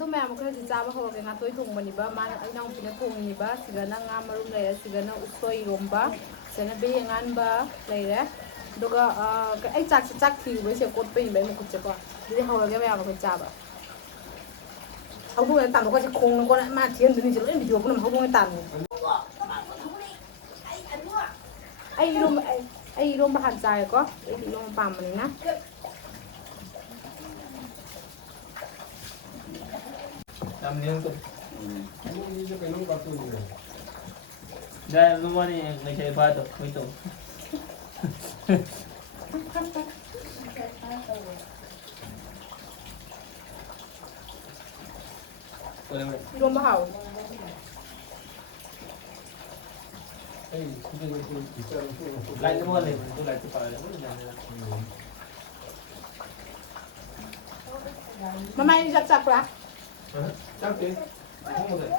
ꯑꯗꯨ ꯃꯌꯥꯝ ꯈꯔꯗꯤ ꯆꯥꯕ ꯍꯧꯔꯒꯦ ꯉꯥꯇꯣꯏ ꯊꯣꯡꯕꯅꯤꯕ ꯃꯥꯅ ꯏꯅꯥꯎꯄꯤꯅ ꯊꯣꯡꯉꯤꯕ ꯁꯤꯗꯅ ꯉꯥ ꯃꯔꯨꯝ ꯂꯩꯔꯦ ꯁꯤꯗꯅ ꯎꯁꯣꯏ ꯏꯔꯣꯝꯕ ꯁꯤꯗꯅ ꯕꯦ ꯑꯉꯥꯟꯕ ꯂꯩꯔꯦ ꯑꯗꯨꯒ ꯑꯩ ꯆꯥꯛ ꯊꯤꯔꯨꯕꯩꯁꯦ ꯀꯣꯠꯄꯩꯕ ꯑꯩ ꯃꯈꯨꯠꯁꯦꯀꯣ ꯑꯗꯨꯗꯤ ꯍꯧꯔꯒꯦ ꯃꯌꯥꯝ ꯑꯩꯈꯣꯏ ꯆꯥꯕ ꯍꯧꯗꯣꯡꯅ ꯇꯥꯟꯊꯣꯛꯀꯁꯤ ꯈꯣꯡꯅ ꯀꯣꯟꯅ ꯃꯥ ꯊꯤꯍꯟꯗꯣꯏꯅꯤꯁꯦ ꯂꯣꯏ ꯚꯤꯗꯤꯑꯣ ꯄꯨꯝꯅꯃꯛ ꯍꯧꯗꯣꯡꯅ ꯇꯥꯟꯅꯤ ꯑꯩ ꯏꯔꯣꯝꯕ ꯍꯥꯟꯅ ꯆꯥꯔꯦꯀꯣ ꯑꯩꯗꯤ ꯏꯔꯣꯝꯕ ꯄꯥꯝꯕꯅꯤꯅ Gaya lumah ni nggak saya batu, itu. 이런 하우. Lain semua ni, tu lain tu kalau Mama ini sak-sak lah. Cantik. Kamu deh.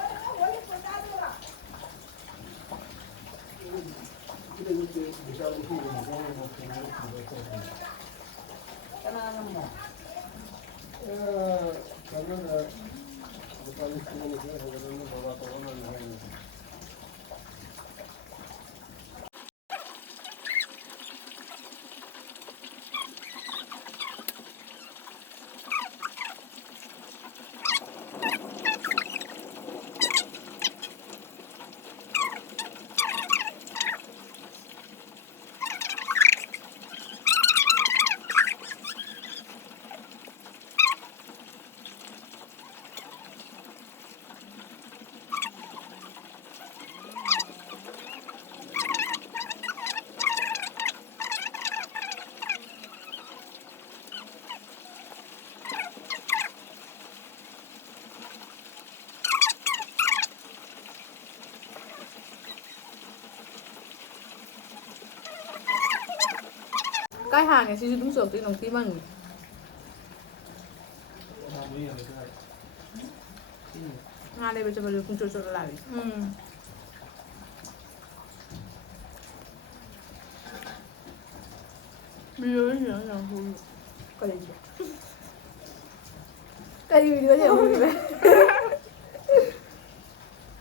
Cái hàng này xin đúng sửa cái đồng tim ăn. Nga đây bây giờ mình cũng cho lại. Video gì nữa vui. Cái gì? Cái video gì vui vậy?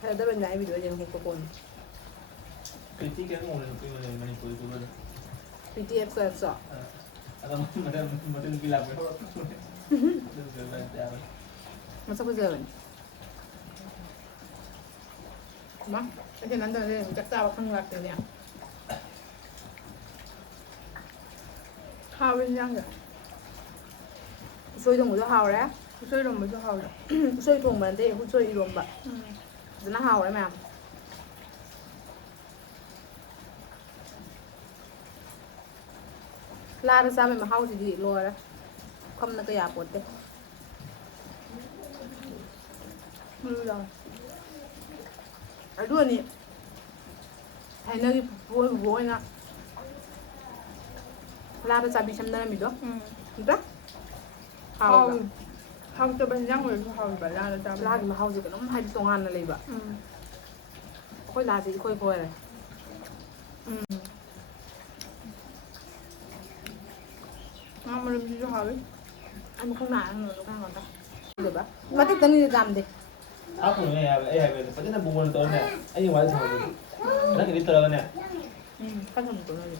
Hay là bên này video gì không có con. Cái cái ngồi là cái mình cười cười lên. PTF so. Atau macam bilang ke? Masa bây giờ mà cái chuyệnนั้นเลยchắc tao không lạc được nè hao bên nhang rồi xôi đồng cho hao đấy xôi đồng cho hao đấy xôi đồng mà thế cũng xôi đồng vậy nó hao đấy mà la ra sao mà hao thì rồi đấy không là cái nhà bột đấy rồi ở đuôi này hay nơi vội nè la ra sao bị châm nơi mình đó đó hao hao cho bên nhang rồi hao phải la ra sao la thì mà hao gì cả nó hay tông ăn là gì vậy khôi la gì khôi khôi này mà làm gì cho hao đấy anh không nản nữa nó đang còn đó được ba mà cái tên gì làm đi Aku ni ya, pasti nak bumbu tu ni. Ayo wajib sama tu. Nak kita terus ni. Kan sama tu ni.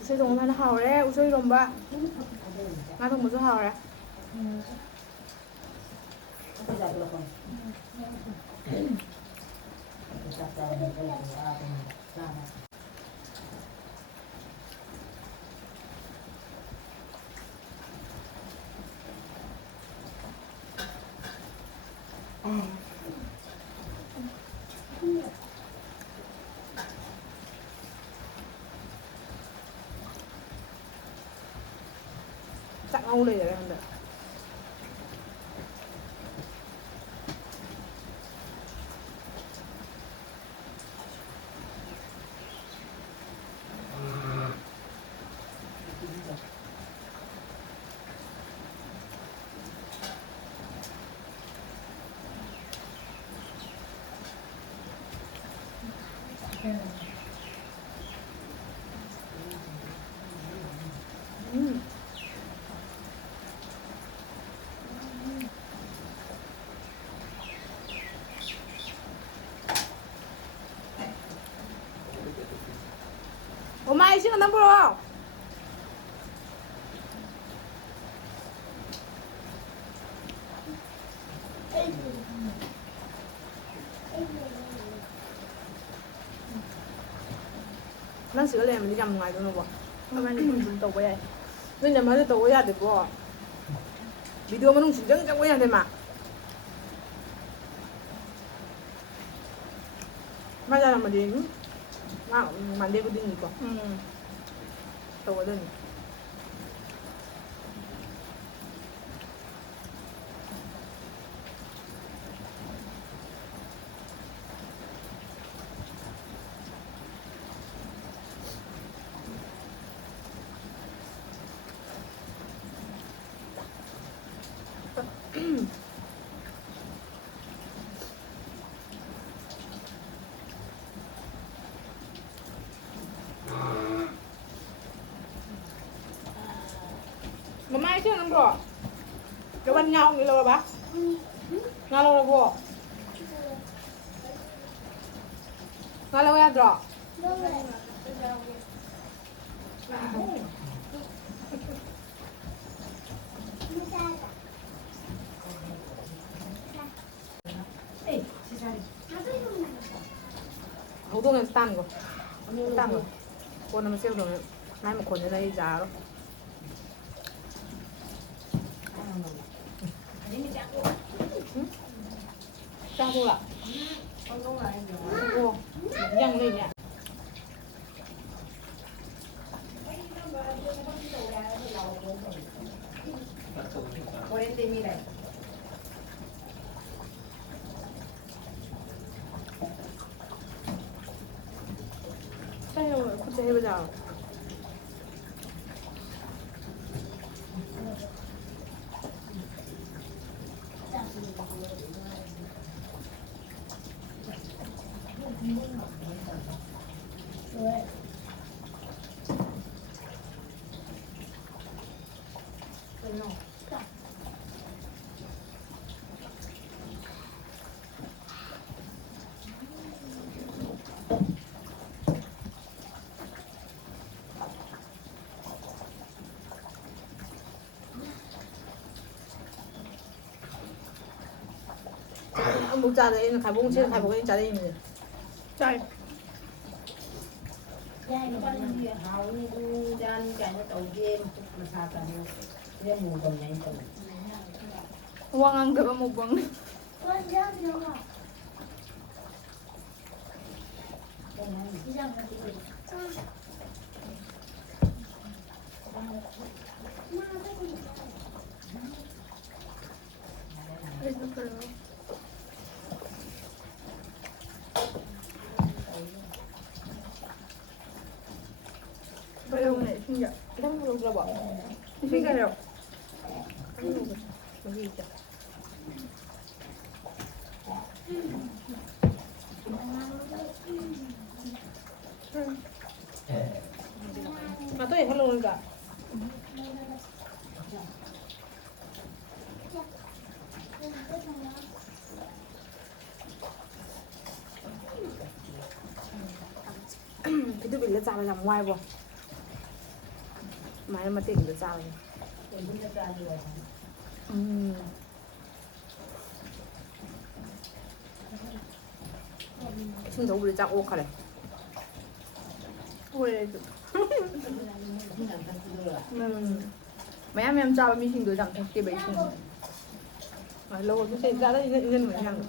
Usai dong mana hao le, usai dong ba. Nggak tahu musuh hao le. Chắc Âu đây rồi không được. 엄마 시간 안 불어. 난 시간 내면 니 잠 ngoài luôn rồi. Hôm nay mình tàu quay. Nên nhà mới tàu quay được rồi. Video mà nó chỉ dẫn cho quay thôi mà. Mai ra là mà đến mà đi có đi nghỉ còn. Tàu ở đây. Mà mai chứ năm rồi. Cái bánh nhau nghĩ là bà. Nga lâu là vô. Nga lâu ya rồi. Hữu tôi nên tan rồi. Tan rồi. Cô nằm siêu rồi. Nay một con như này giá rồi. Sao cô ạ? Cô nhăn lên nè. Sao rồi? Cô chơi bây giờ? Một trà đấy, khai bông trên khai bông cái trà đấy mình. Chay. Uang anggap mau bang. Vậy hôm nay sinh nhật, đang luôn là bỏ. Sinh nhật rồi. Cái gì vậy? Mà tôi hello luôn cả. Cái tôi bị lật ra làm ngoài vô. Máy mà tỉnh được sao này. 춤 너무 우리 짝 오카래. 왜? Mấy em cho mình xin đối rằng thật kia bấy chung. Mà lâu rồi sẽ ra đấy nhân mình hàng.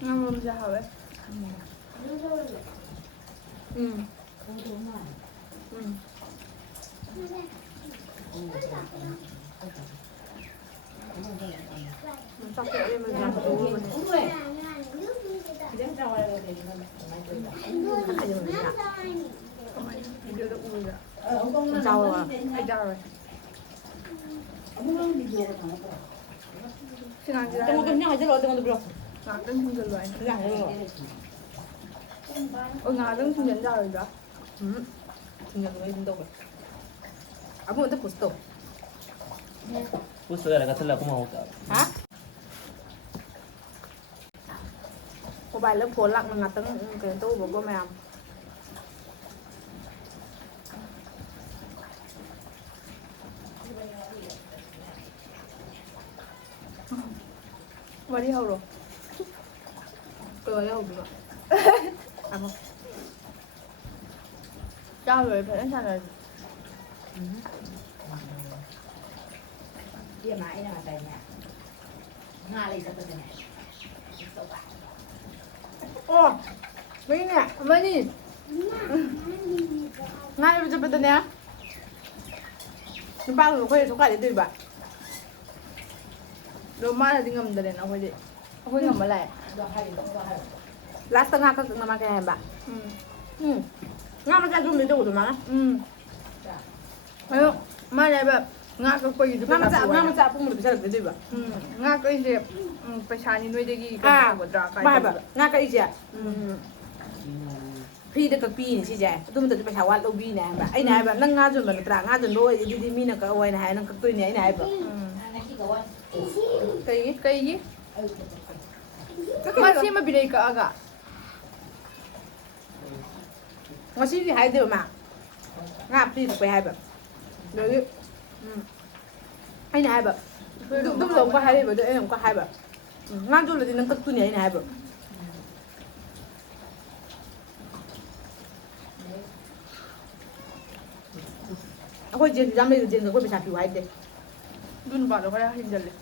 Ngon luôn ra hả đấy? Sao kẹo lên mình làm đồ luôn này. Rau rồi à? Hay rau rồi. Tunggu kenyang aja loh, tunggu dulu. Ngadeng tinggal loh. Kenyang aja loh. Oh ngadeng tinggal rau rồi đó. Tinggal loh ini tuh. Aku untuk gusto. Gusto ya, kasi lang ako mahutap. Ha? mobile lớp phone lặng ngặt tấn cái tu của cô mèo mà đi hầu rồi cười đi hầu rồi à không cho rồi phải ăn sao rồi dia main sama tanya ngalih satu tanya coba ô mấy nè mấy đi ngay bây giờ bên nè nó bao rồi quay số cái để bạn đồ má là đi ngầm đây nó quay đi quay ngầm ở lại lát tengah ke nama kayak mbak nggak macam zoom itu tuh mana ayo mana mbak nggak ke koi itu nggak macam aku mau bisa lebih mbak nggak ke isi pesanin dua lagi mbak nggak ke isiพี่เด็กกับพี่นี่ใช่ไหมตุ้มแต่จะไปหาวัดลูบี้นะแบบไอ้นายแบบนั่งงาจนแบบตรางงาจนด้วยดีๆมีนักก็เอาไว้นะฮะนั่งกับตุ้ยเนี่ยไอ้นายแบบ cây gì masih mà bị đây cả cả masih thì hai điều mà ngáp đi đượcไปhaiแบบเลยไอ้นายแบบตุ้มลงก็haiแบบเดี๋ยวไอ้ลงก็haiแบบงานจุดเลยนั่งกับตุ้ยเนี่ยไอ้นายแบบaku jadi jamnya jadi aku bisa piwai deh dun ba lo kaya hindalle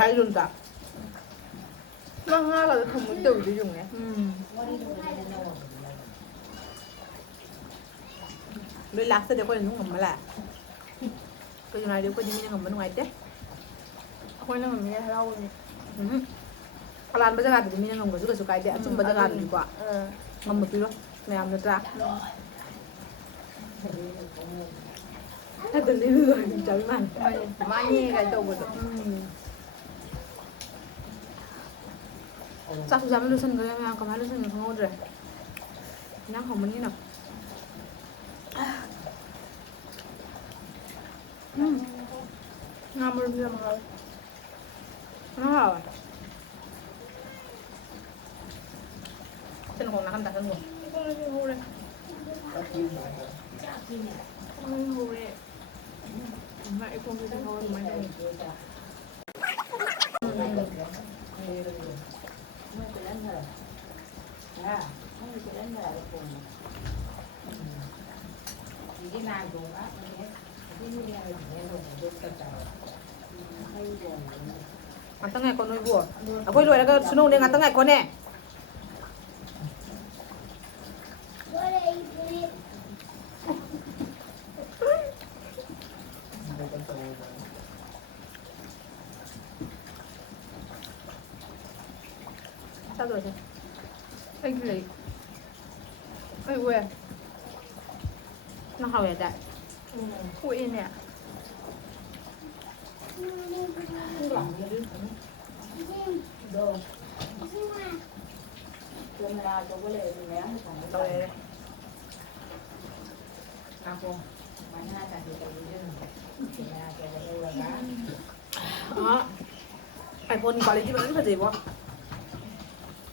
hai dun ta nó nga là không muốn từ để dùng nè lấy lá sẽ để coi nó ngầm mà là cái này đều coi đi ngầm bên ngoài thế coi nó ngầm như lâu nè Kalan bây giờ gạt thì mình ngầm cái số cái đấy chung bây giờ gạt đi qua ngầm một tí luôn này làm được ra Hãy subscribe cho kênh Ghiền Mì Gõ để không bỏ lỡ những video hấp dẫn sao sudah lulusan gaya yang kemarin lulusan yang udah yang kamu ini nak ngambil dia mahal mahal chân còn nặng đặt hơn một mẹ không đi thôi mấy này Ngắn tengah con nuôi bùa. Aku luar ada sunung dia ngắn tengah con nè. Sao rồi thế? Anh lấy. Ôi quê. Nó hầu vậy đại. Ui nè. Đồ. Cơm nào cho cái lệ thì mẹ Rồi đây. Aku mana tadi tadi tu. Ya, coba dulu kan. Đó. iPhone quality vẫn rất là gì quá.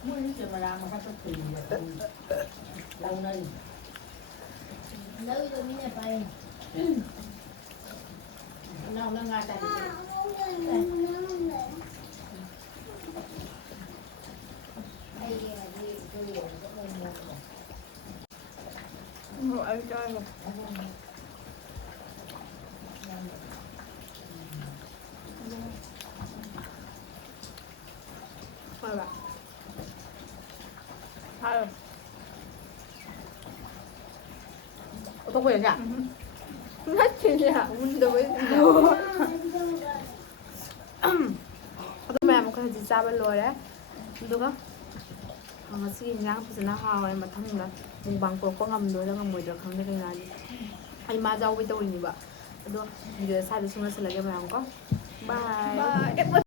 Mua những chuyện mà làm mà không có tiền lâu nay. Lâu rồi mình nhậpไป. Nào nó ngay tại Rồi anh cho em một. Thôi bạn. Thôi rồi. Tôi quên nhỉ? Hết chuyện nhỉ? Mình đâu biết. Tôi mẹ một cái gì sao bên lùi đấy. Được không? Sige nga fazana haway mathangda mungbang ko ngamdo la ngamoy da khangde kay ngani ay ma jaw bi tawni ba ado video sa da sunga sa lagay ma ko bye